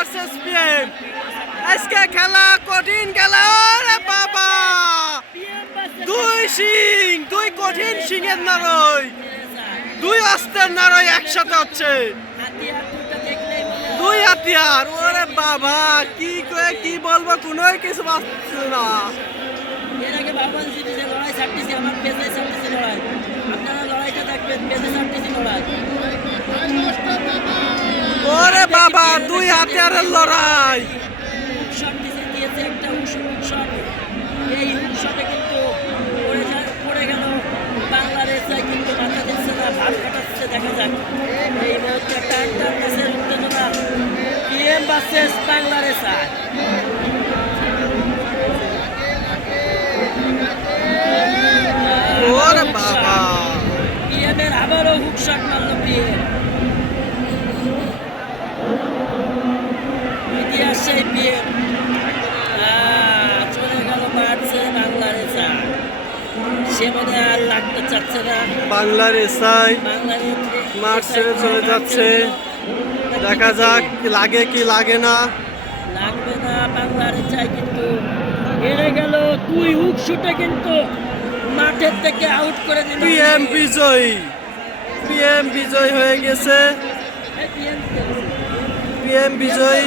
Versus PM. আজকে খেলা কঠিন খেলা, ওরে বাবা, দুই কঠিন সিংহের নারই, দুই অস্ত্রের নারই একসাথে হচ্ছে, দুই হাতিয়ার। ওরে বাবা, কি বলবো, কোনো কিছু পাচ্ছে না। এর আগে বারবার জিতেছে, লড়াই ছাড়তেছি, আমার পেজে ছাড়তেছি লড়াই, আপনারা লড়াইটা দেখবেন, পেজে ছাড়তেছি লড়াই। ওরে বাবা, দুই হাতিয়ারের লড়াই। হুকশট দিয়েছে একটা হুকশট, এই হুকশটে কিন্তু পড়ে গেল বাংলাদেশ, কিন্তু মাথা দিচ্ছে না, ভাত কাটাচ্ছে। দেখা যাক এই মুহূর্তে টান ম্যাচের উত্তেজনা, পিএম ভার্সেস বাংলাদেশ। ওরে বাবা, পিএমের আবারও হুকশট মারল পিএম। ইতিহাস সেই পিএম চলে গেল মাঠে বাংলাদেশ। সে মনে আর লাগতে চাচ্ছে না, বাংলাদেশ মাঠ ছেড়ে চলে যাচ্ছে। দেখা যাক লাগে কি লাগে না। লাগবে না, বাংলাদেশ চাই কিন্তু হেরে গেল। দুই হুক শুটে কিন্তু মাঠের থেকে আউট করে দিল। পিএম বিজয় হয়ে গেছে। পিএম বিজয়।